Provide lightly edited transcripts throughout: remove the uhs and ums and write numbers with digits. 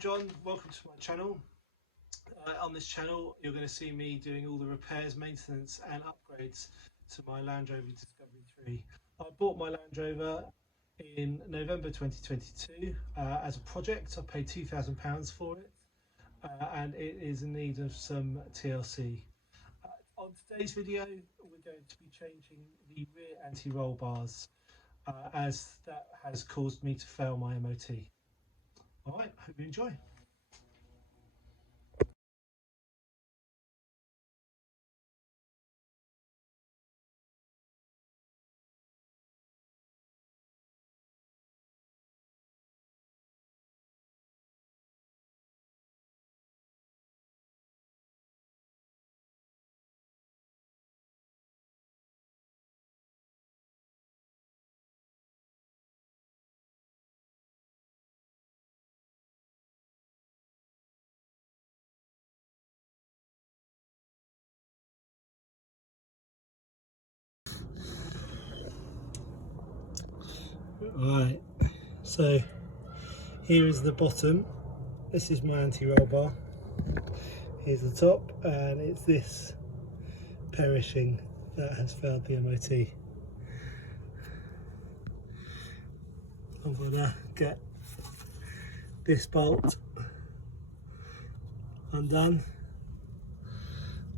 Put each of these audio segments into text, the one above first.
John, welcome to my channel. On this channel you're going to see me doing all the repairs, maintenance and upgrades to my Land Rover Discovery 3. I bought my Land Rover in November 2022 as a project. I paid £2,000 for it and it is in need of some TLC. On today's video we're going to be changing the rear anti-roll bars as that has caused me to fail my MOT. Alright, hope you enjoy. Right, so here is the bottom. This is my anti-roll bar. Here's the top, and it's this perishing that has failed the MOT. I'm gonna get this bolt undone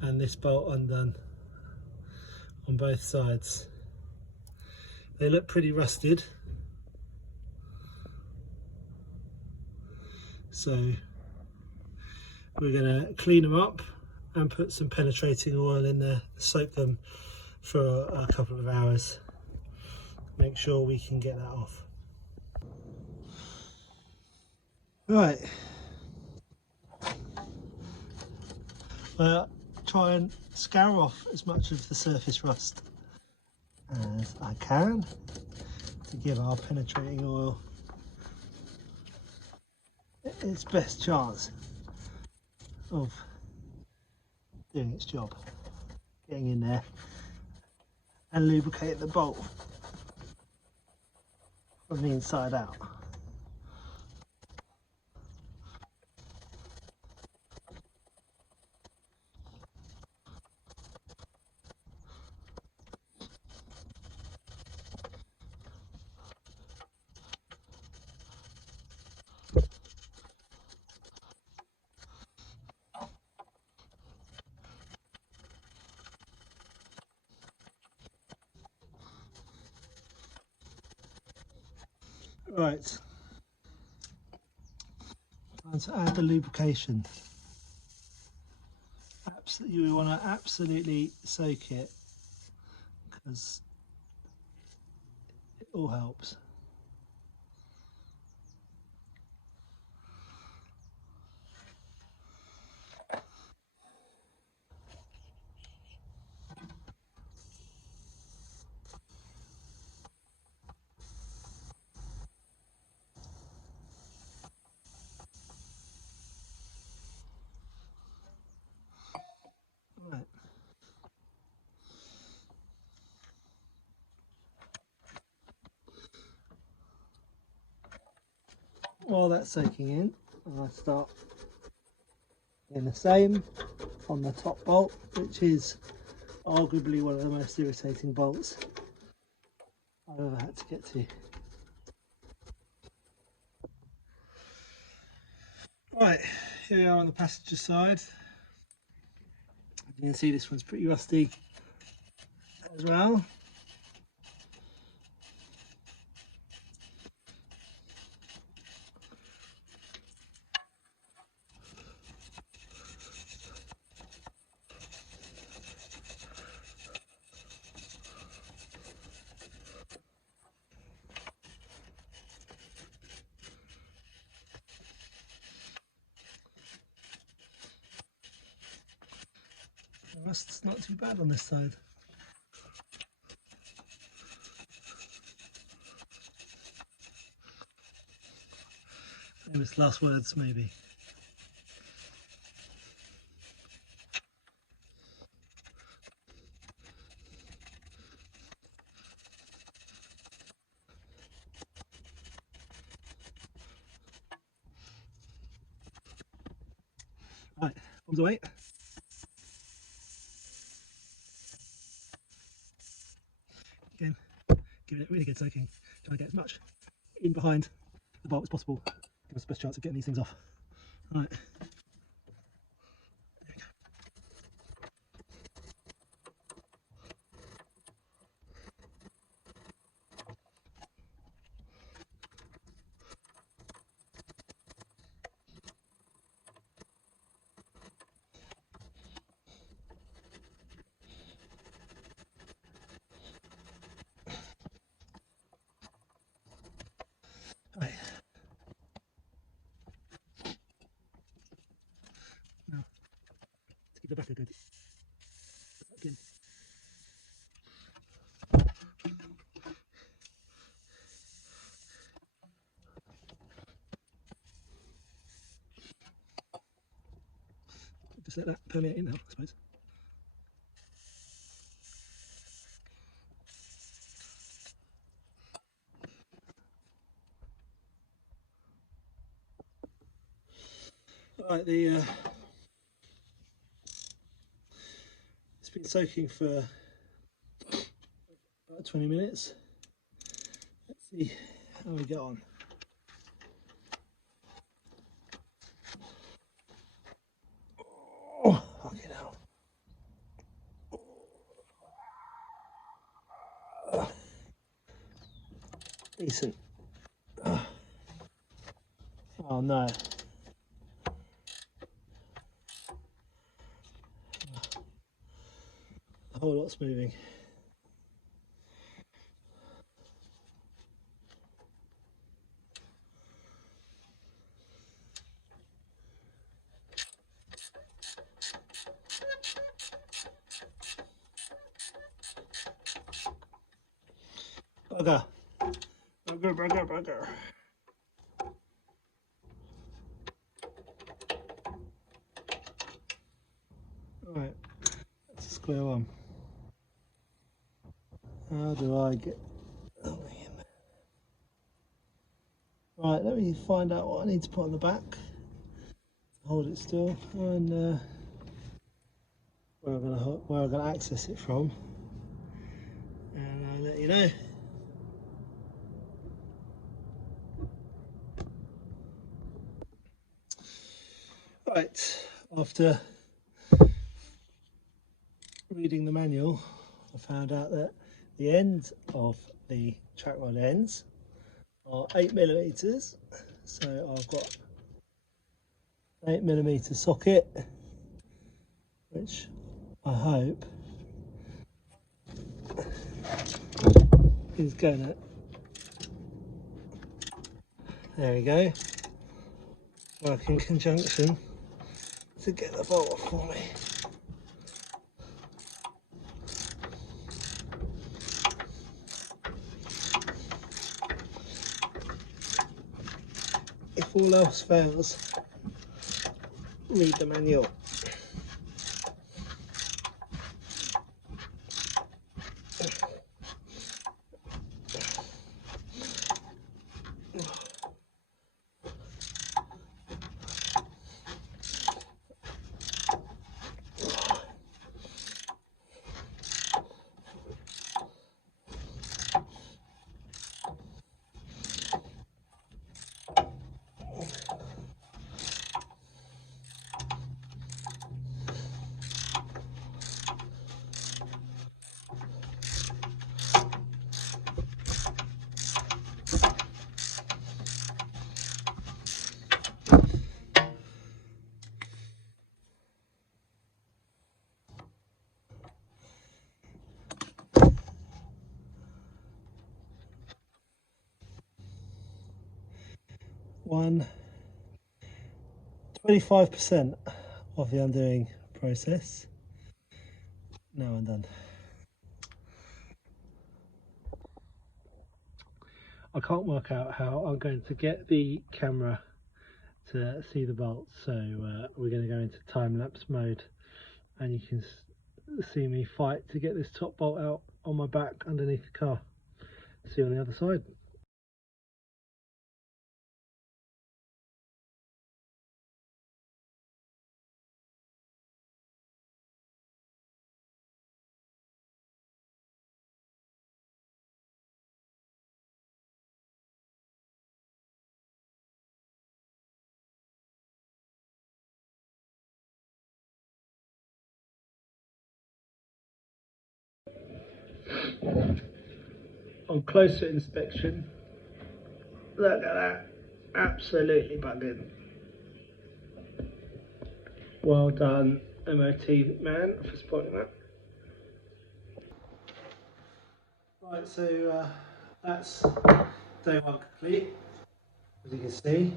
and this bolt undone on both sides. They look pretty rusted, so we're going to clean them up and put some penetrating oil in there, soak them for a couple of hours, make sure we can get that off. Right, well, try and scour off as much of the surface rust as I can to give our penetrating oil its best chance of doing its job, getting in there and lubricate the bolt from the inside out. Right, time to add the lubrication. You want to absolutely soak it because it all helps. Right. While that's soaking in, I start doing the same on the top bolt, which is arguably one of the most irritating bolts I've ever had to get to. Right, here we are on the passenger side. You can see this one's pretty rusty as well. The rust's not too bad on this side. Famous last words, maybe. Right, arms away. Again, giving it really good soaking. Trying to get as much in behind the bolt as possible. Give us the best chance of getting these things off. Right. Right. Now, to give the back a good again. Just let that permeate in now, I suppose. Right, it's been soaking for about 20 minutes. Let's see how we get on. Oh, fucking hell. Decent. Oh no. The whole lot's moving. Bugger. Bugger, bugger, bugger. Right, that's a square one. How do I get in? Right, let me find out what I need to put on the back. Hold it still, and where I'm gonna access it from, and I'll let you know. Right, after reading the manual, I found out that the ends of the track rod ends are 8mm, so I've got an 8mm socket, which I hope is gonna, there we go, work in conjunction to get the bolt off for me. If all else fails, read the manual. One 25% of the undoing process. Now I'm done. I can't work out how I'm going to get the camera to see the bolts, so we're going to go into time-lapse mode, and you can see me fight to get this top bolt out on my back underneath the car. See you on the other side. On closer inspection, look at that, absolutely bugging. Well done, MOT man, for spotting that. Right, so that's day one complete. As you can see,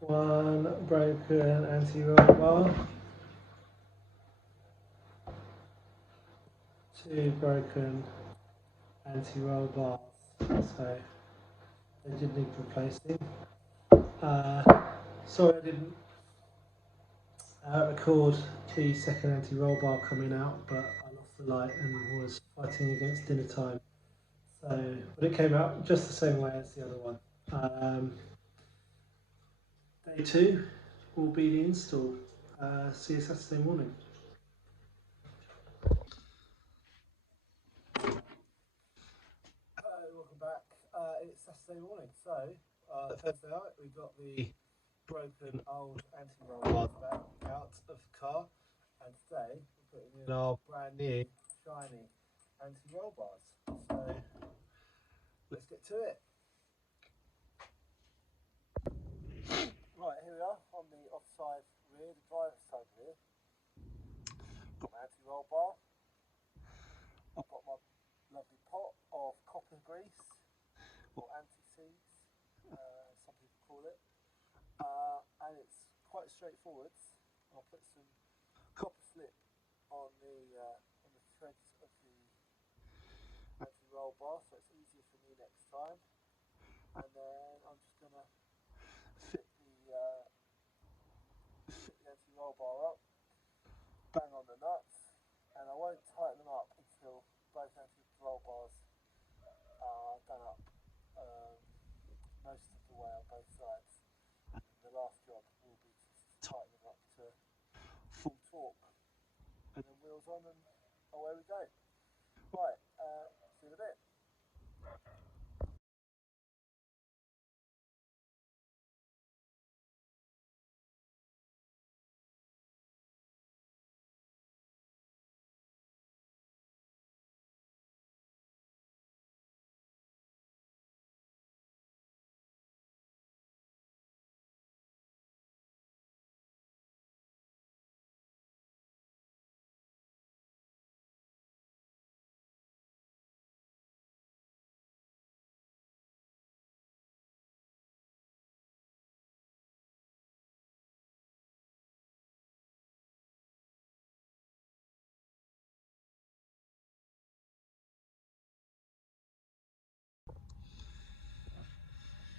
one broken anti-roll bar, two broken anti-roll bars, so they did need replacing. Sorry I didn't record the second anti-roll bar coming out, but I lost the light and was fighting against dinner time. So, but it came out just the same way as the other one. Day two will be the install. See you Saturday morning. Welcome back. It's Saturday morning. So Thursday night we got the broken old anti-roll bars back out of the car, and today we're putting in our brand new shiny anti-roll bars. So let's get to it. Right, here we are on the offside rear, the driver's side rear. Got my anti-roll bar. I've got my lovely pot of copper grease, or anti-seize, some people call it. And it's quite straightforward. I'll put some copper slip on the threads of the anti-roll bar, so it's easier for me next time. And then I'm just gonna fit the anti-roll bar up, bang on the nuts, and I won't tighten them up until both anti-roll bars are done up most of the way on both sides. And the last job will be to tighten them up to full torque, and then wheels on and away we go. Right, see you in a bit.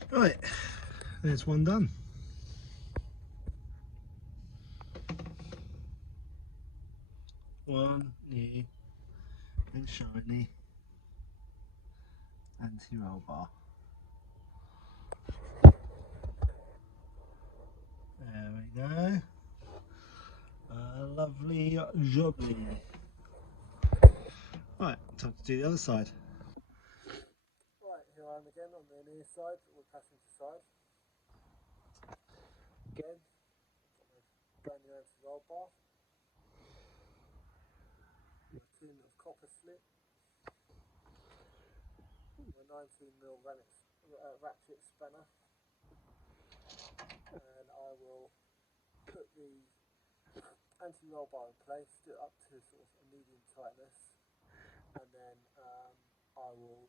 Right, there's one done. One new and shiny anti-roll bar. There we go. Lovely jubbly. Right, time to do the other side. Right, here I am again on the near side, or passenger side. Again, brand new anti-roll bar. A tin of copper slip. A 19mm ratchet spanner. And I will put the anti-roll bar in place, do it up to sort of a medium tightness, and then I will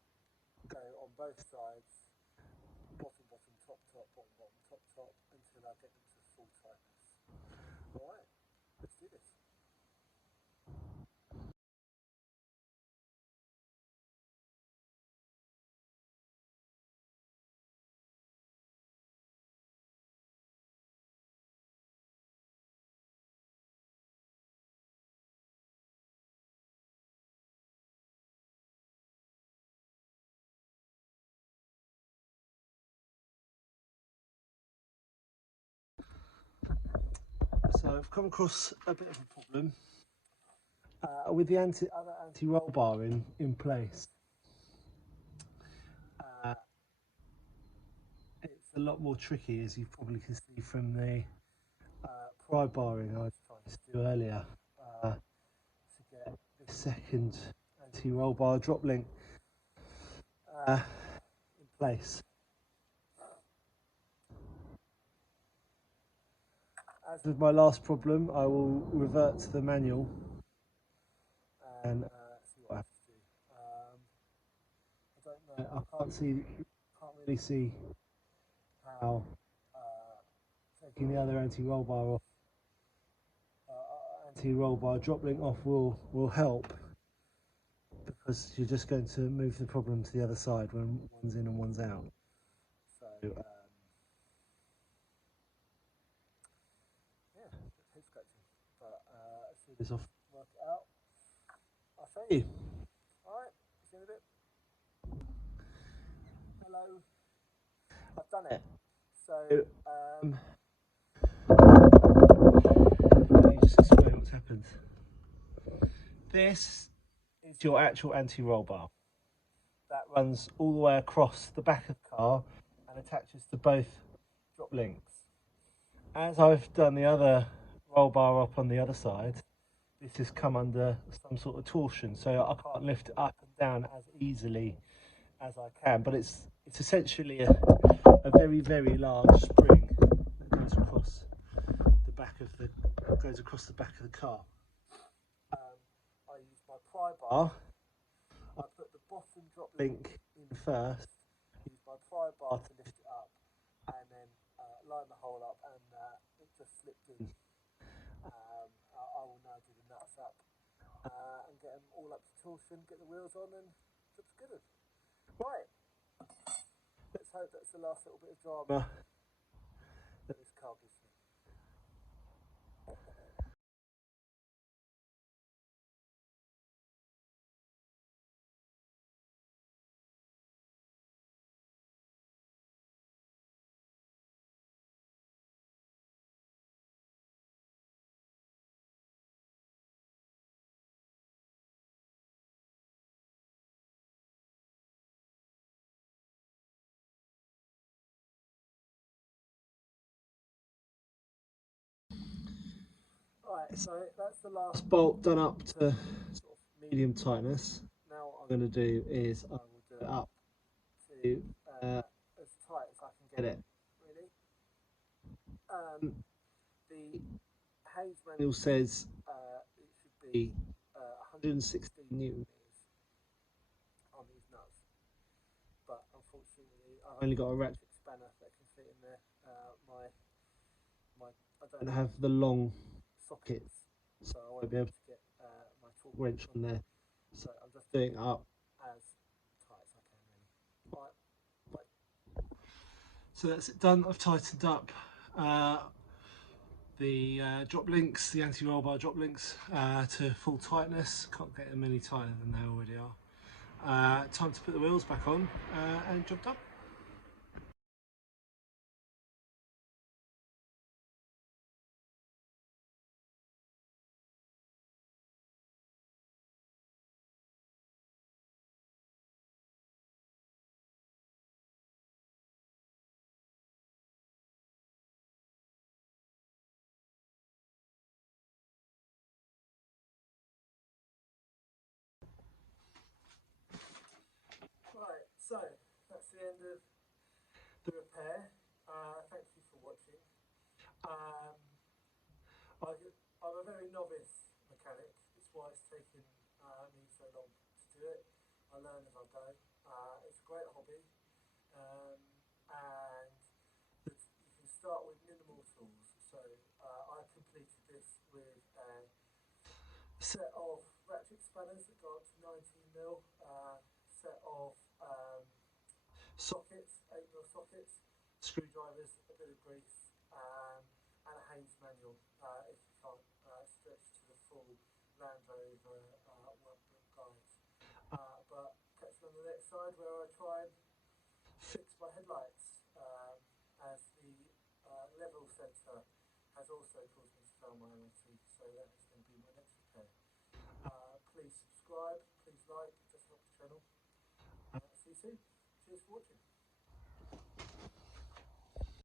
go on both sides, bottom, bottom, top, top, bottom, bottom, top, top, until I get them to full tightness. Alright, let's do this. So I've come across a bit of a problem with the other anti-roll bar in place. Uh, it's a lot more tricky, as you probably can see from the pry barring I was trying to do earlier, to get this second anti-roll bar drop link in place. As with my last problem, I will revert to the manual and see what I have to do. I don't know. I can't really see how taking the other anti-roll bar off, anti-roll bar drop link off will help, because you're just going to move the problem to the other side when one's in and one's out. So yeah, head scratching. But let's see this off, work it out. I'll show you. Alright, see you in a bit. Hello. I've done it. So let me just explain what's happened. This is your actual anti-roll bar. That runs all the way across the back of the car and attaches to both drop links. As I've done the other roll bar up on the other side, this has come under some sort of torsion, so I can't lift it up and down as easily as I can. But it's essentially a very, very large spring that goes across the back of the car. I use my pry bar. I put the bottom drop link in first, use my pry bar to lift it up, and then line the hole up, and it just slipped in. I will now do the nuts up and get them all up to torsion, get the wheels on, and it looks good. Right, let's hope that's the last little bit of drama that this car gives me. Right, so that's the last bolt done up to sort of medium tightness. Now what I'm going to do is I will do it up to as tight as I can get it, really. The Hayes manual says it should be 116 newton meters on these nuts, but unfortunately I've only got a ratchet spanner that can fit in there. I don't have the long sockets, so I won't be able to get my torque wrench on there. So I'm just doing it up as tight as I can, really. Right. So that's it done. I've tightened up the drop links, the anti-roll bar drop links to full tightness. Can't get them any tighter than they already are. Time to put the wheels back on and job done. Right, so that's the end of the repair. Thank you for watching. I'm a very novice mechanic. It's why it's taken me so long to do it. I learn as I go. It's a great hobby, and you can start with minimal tools. So I completed this with a set of ratchet spanners that go up to 19mm, set of sockets, 8mm sockets, screwdrivers, a bit of grease, and a Hayes manual if you can't stretch to the full Land Rover workbook guides. But catch me on the next side where I try and fix my headlights, as the level sensor has also caused me to fail my MOT, so that is going to be my next repair. Please subscribe, please like, it does help the channel. See you soon. Cheers for watching.